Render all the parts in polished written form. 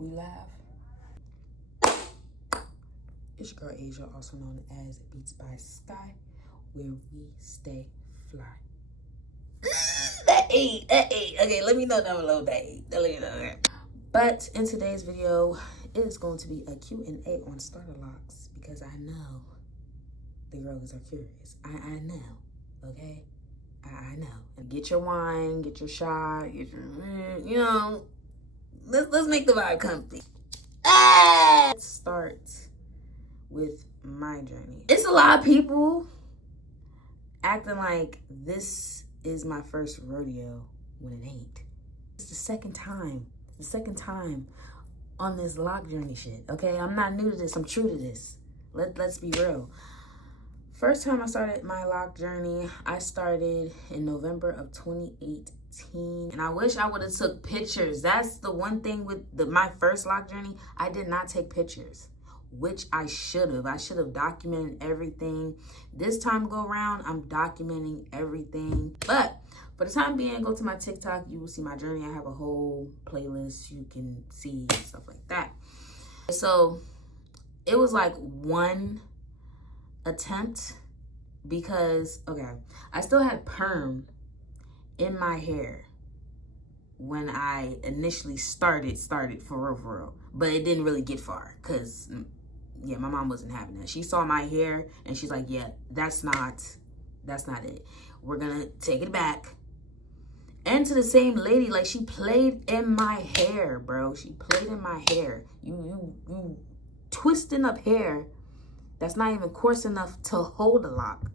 we laugh. It's your girl Asia, also known as Beats by Sky, where we stay fly. That eight. Okay, let me know down below that eight. Let me know that. But in today's video, it is going to be a Q&A on starter locks because I know the girls are curious. I know, okay? I know. And get your wine, get your shot, get your, let's make the vibe comfy. Let's start with my journey. It's a lot of people acting like this is my first rodeo when it ain't. It's the second time on this lock journey shit, okay? I'm not new to this, I'm true to this. Let's be real. First time I started my lock journey, I started in November of 2018. And I wish I would have took pictures. That's the one thing with my first lock journey. I did not take pictures, which I should have. I should have documented everything. This time go around, I'm documenting everything. But for the time being, go to my TikTok. You will see my journey. I have a whole playlist you can see, stuff like that. So it was like one attempt because, okay, I still had perm in my hair when I initially started for real. But it didn't really get far because, yeah, my mom wasn't having that. She saw my hair and she's like, yeah, that's not it. We're gonna take it back. And to the same lady, like, she played in my hair, bro. She played in my hair. You twisting up hair that's not even coarse enough to hold a lock.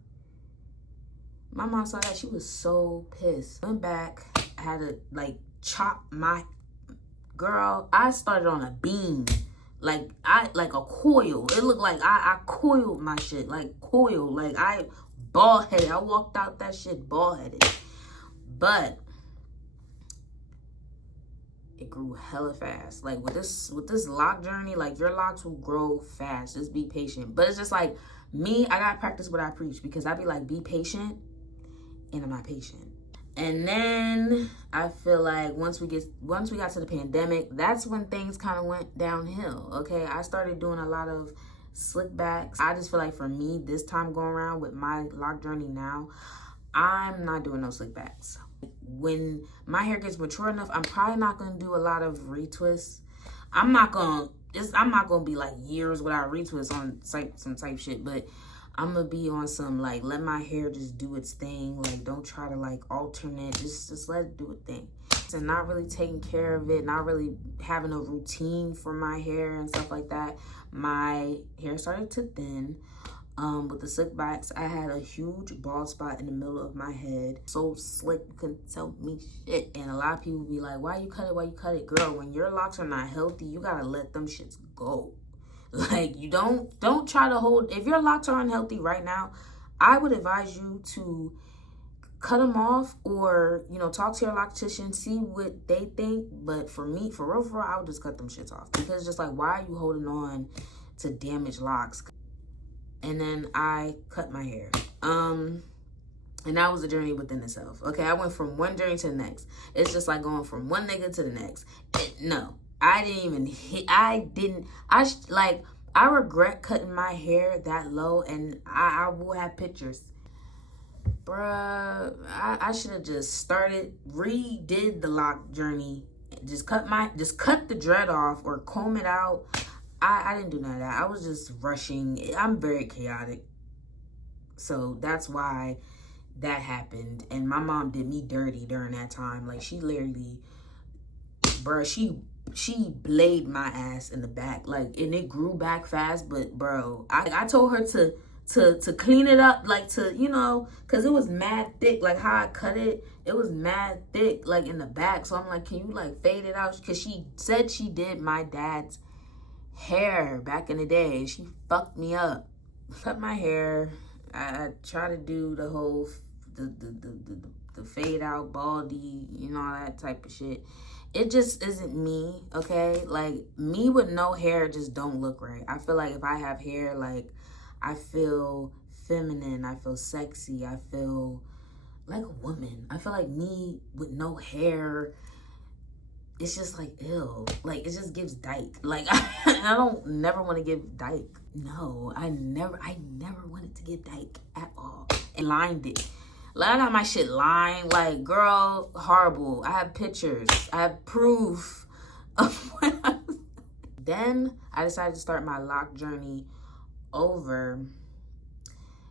My mom saw that. She was so pissed. Went back, had to, like, chop my... Girl, I started on a beam. Like a coil. It looked like I coiled my shit. Like, coil. Like, I bald-headed. I walked out that shit bald-headed. But it grew hella fast. Like, with this lock journey, like, your locks will grow fast. Just be patient. But it's just like, me, I gotta practice what I preach, because I be like, be patient, and I'm not patient. And then I feel like once we got to the pandemic, that's when things kind of went downhill. Okay, I started doing a lot of slick backs. I just feel like for me, this time going around with my lock journey now, I'm not doing no slick backs. When my hair gets mature enough, I'm probably not gonna do a lot of retwists. I'm not gonna be like years without retwists on some type shit, but I'm gonna be on some, like, let my hair just do its thing. Like, don't try to, like, alternate. Just let it do a thing. And not really taking care of it, not really having a routine for my hair and stuff like that. My hair started to thin. With the slick backs, I had a huge bald spot in the middle of my head. So slick, you couldn't tell me shit. And a lot of people be like, why you cut it? Girl, when your locks are not healthy, you gotta let them shits go. Like, you don't try to hold. If your locks are unhealthy right now, I would advise you to cut them off, or, talk to your loctician, see what they think. But for me, for real, I would just cut them shits off, because just like, why are you holding on to damaged locks? And then I cut my hair. And that was a journey within itself. Okay, I went from one journey to the next. It's just like going from one nigga to the next. I regret cutting my hair that low, and I will have pictures. Bruh, I should have just redid the lock journey. Just cut the dread off or comb it out. I didn't do none of that. I was just rushing. I'm very chaotic. So that's why that happened. And my mom did me dirty during that time. Like, she literally, bro, she bladed my ass in the back. Like, and it grew back fast. But, bro, I told her to clean it up. Like, because it was mad thick. Like, how I cut it, it was mad thick, like, in the back. So I'm like, can you, like, fade it out? Because she said she did my dad's hair back in the day. She fucked me up. Cut my hair. I try to do the whole the fade out baldy, all that type of shit. It just isn't me, okay? Like, me with no hair just don't look right. I feel like if I have hair, like, I feel feminine, I feel sexy, I feel like a woman. I feel like me with no hair, it's just like, ew. Like, it just gives dyke. Like, I don't never want to give dyke. No, I never wanted to give dyke at all. And lined it. Like, I got my shit lined. Like, girl, horrible. I have pictures. I have proof of when I was. Then I decided to start my lock journey over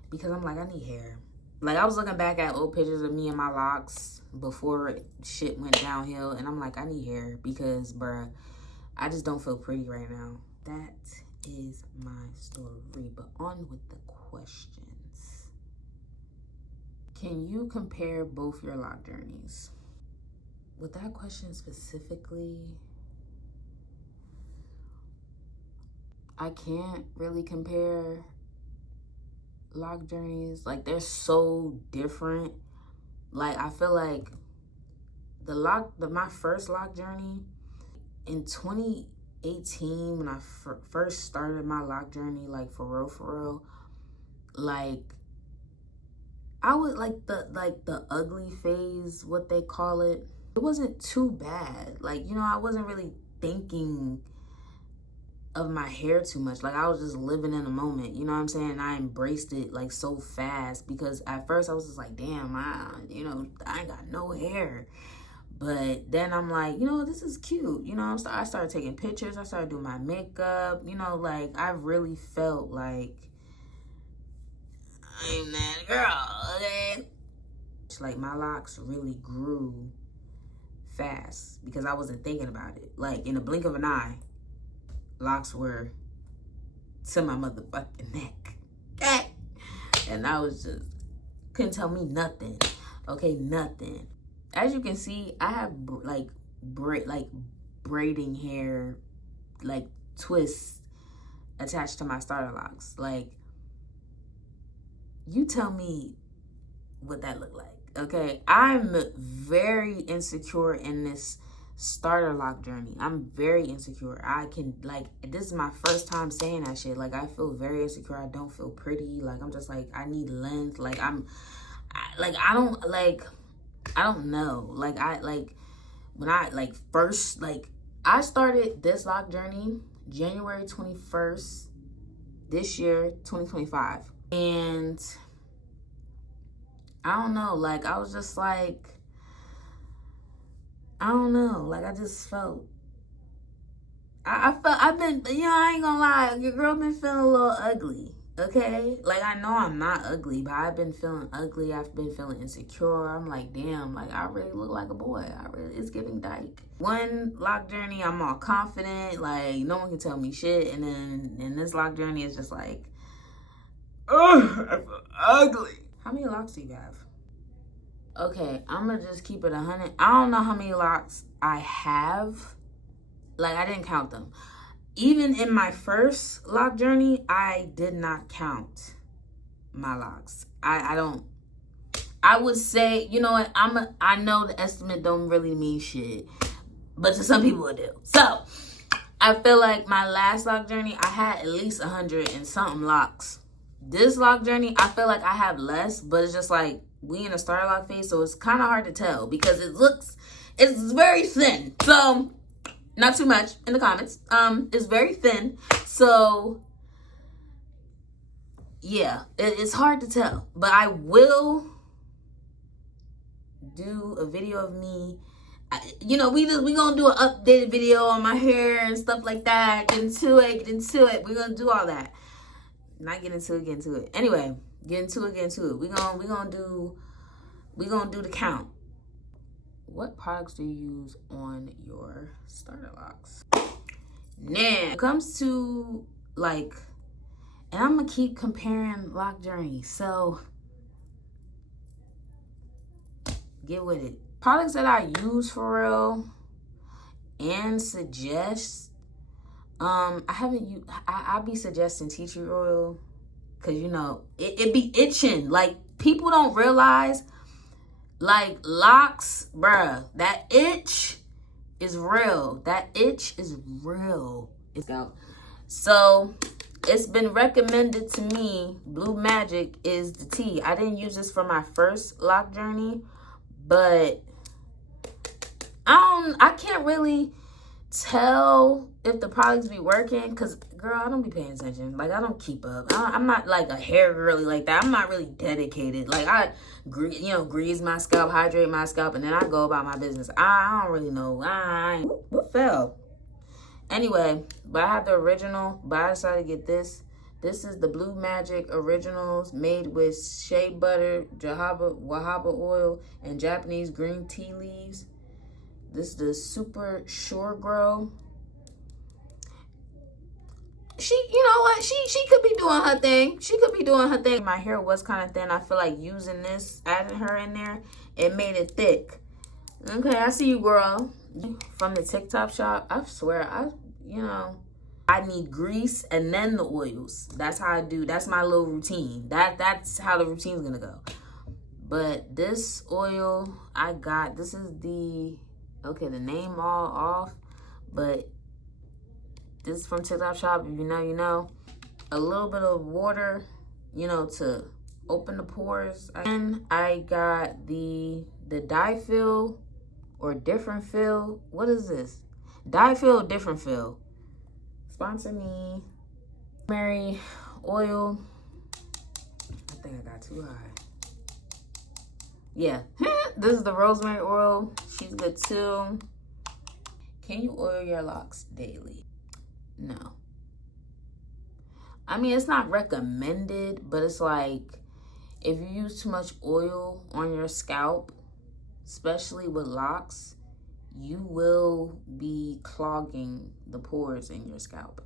because I'm like, I need hair. Like, I was looking back at old pictures of me and my locks before shit went downhill, and I'm like, I need hair because, bruh, I just don't feel pretty right now. That is my story, but on with the questions. Can you compare both your lock journeys? With that question specifically, I can't really compare lock journeys. Like, they're so different. Like, I feel like my first lock journey in 2018, when I first started my lock journey, like, for real, like, I would like the ugly phase, what they call it. It wasn't too bad. Like, you know, I wasn't really thinking of my hair too much. Like, I was just living in the moment, you know what I'm saying? I embraced it like so fast because at first I was just like, damn, I ain't got no hair. But then I'm like, you know, this is cute. You know, I started taking pictures. I started doing my makeup. You know, like, I really felt like I'm that girl, okay? Like, my locks really grew fast because I wasn't thinking about it. Like, in a blink of an eye, locks were to my motherfucking neck. Okay? And I was just, couldn't tell me nothing. Okay, nothing. As you can see, I have like braiding hair, like twists attached to my starter locks. Like, you tell me what that look like. Okay, I'm very insecure in this starter lock journey. I'm very insecure. I can, like, this is my first time saying that shit. Like, I feel very insecure. I don't feel pretty. Like, I'm just like, I need length. Like, I don't know. Like, when I, like, first, like, I started this lock journey January 21st this year, 2025. And I don't know. Like, I was just like, I don't know. Like, I just felt, I've been, you know, I ain't gonna lie, your girl been feeling a little ugly, okay? Like, I know I'm not ugly, but I've been feeling ugly. I've been feeling insecure. I'm like, damn, like, I really look like a boy. It's giving dyke. One lock journey, I'm all confident. Like, no one can tell me shit. And then in this lock journey, it's just like, ugh, I feel ugly. How many locks do you have? Okay, I'm gonna just keep it 100. I don't know how many locks I have. Like, I didn't count them. Even in my first lock journey, I did not count my locks. I would say, you know what, I know the estimate don't really mean shit, but to some people it do. So, I feel like my last lock journey, I had at least 100 and something locks. This lock journey, I feel like I have less, but it's just like, we in a starter lock phase, so it's kind of hard to tell because it's very thin. So, not too much in the comments. It's very thin. So, yeah, it's hard to tell. But I will do a video of me. You know, we gonna do an updated video on my hair and stuff like that. Get into it. We're gonna do all that. Not get into it. Anyway, get into it. We gonna do the count. What products do you use on your starter locks? Now, when it comes to, like, and I'm gonna keep comparing lock journeys, so get with it. Products that I use for real and suggest, I be suggesting tea tree oil because, you know, it be itching. Like, people don't realize, like, locks, bruh, that itch is real. It's out. So, it's been recommended to me, Blue Magic is the tea. I didn't use this for my first lock journey, but I can't really tell if the products be working, because girl, I don't be paying attention. Like, I don't keep up. I'm not like a hair girly like that. I'm not really dedicated. Like, I grease my scalp, hydrate my scalp, and then I go about my business. I don't really know. What fell? Anyway, but I have the original, but I decided to get this. This is the Blue Magic Originals, made with shea butter, wahaba oil, and Japanese green tea leaves. This is the Super Sure Grow. She, you know what? She could be doing her thing. She could be doing her thing. My hair was kind of thin. I feel like using this, adding her in there, it made it thick. Okay, I see you, girl. From the TikTok shop, I swear, I need grease and then the oils. That's how I do. That's my little routine. That's how the routine's gonna go. But this oil I got, this is the, okay, the name all off, but this is from TikTok shop. If you know, you know. A little bit of water, to open the pores. And I got the dye fill or different fill. What is this? Dye fill, different fill. Sponsor me. Rosemary oil. I think I got too high. Yeah. This is the rosemary oil. She's good too. Can you oil your locks daily? No. I mean, it's not recommended, but it's like, if you use too much oil on your scalp, especially with locks, you will be clogging the pores in your scalp.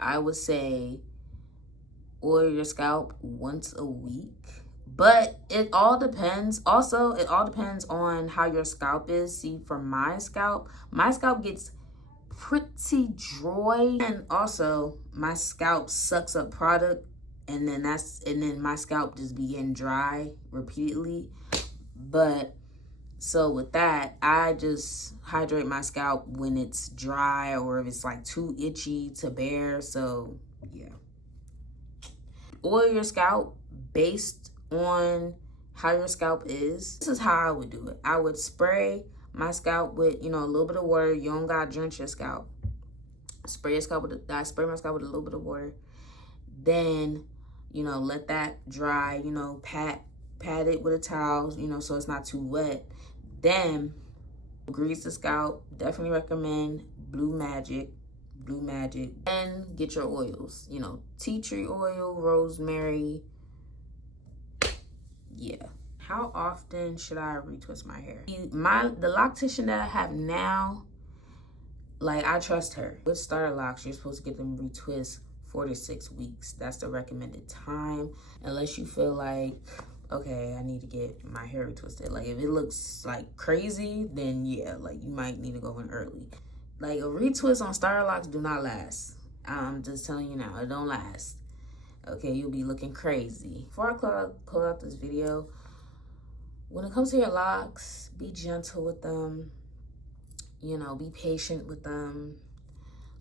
I would say oil your scalp once a week, but it all depends. Also, it all depends on how your scalp is. See, for my scalp gets pretty dry, and also my scalp sucks up product, and then my scalp just be getting dry repeatedly. But so with that, I just hydrate my scalp when it's dry or if it's like too itchy to bear. So yeah, oil your scalp based on how your scalp is. This is how I would do it. I would spray my scalp with, a little bit of water. You don't gotta drench your scalp. I spray my scalp with a little bit of water. Then, let that dry, pat it with a towel, so it's not too wet. Then grease the scalp. Definitely recommend Blue Magic. Then get your oils, tea tree oil, rosemary. Yeah. How often should I retwist my hair? The loctician that I have now, like, I trust her. With starter locks, you're supposed to get them retwist 4 to 6 weeks. That's the recommended time, unless you feel like, okay, I need to get my hair retwisted. Like, if it looks like crazy, then yeah, like, you might need to go in early. Like, a retwist on starter locks do not last. I'm just telling you now, it don't last. Okay, you'll be looking crazy. Before I close out this video, when it comes to your locks, be gentle with them. Be patient with them.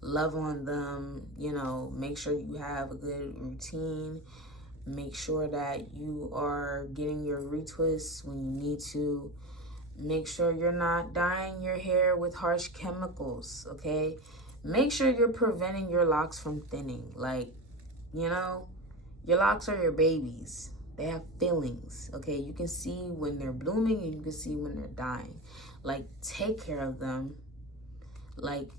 Love on them. Make sure you have a good routine. Make sure that you are getting your retwists when you need to. Make sure you're not dyeing your hair with harsh chemicals, okay? Make sure you're preventing your locks from thinning. Like, your locks are your babies. They have feelings, okay? You can see when they're blooming and you can see when they're dying. Like, take care of them. Like,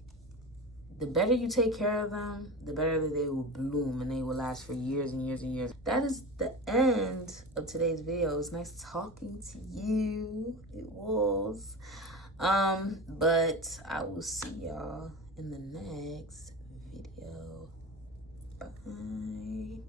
the better you take care of them, the better that they will bloom and they will last for years and years and years. That is the end of today's video. It was nice talking to you. It was. But I will see y'all in the next video. Bye.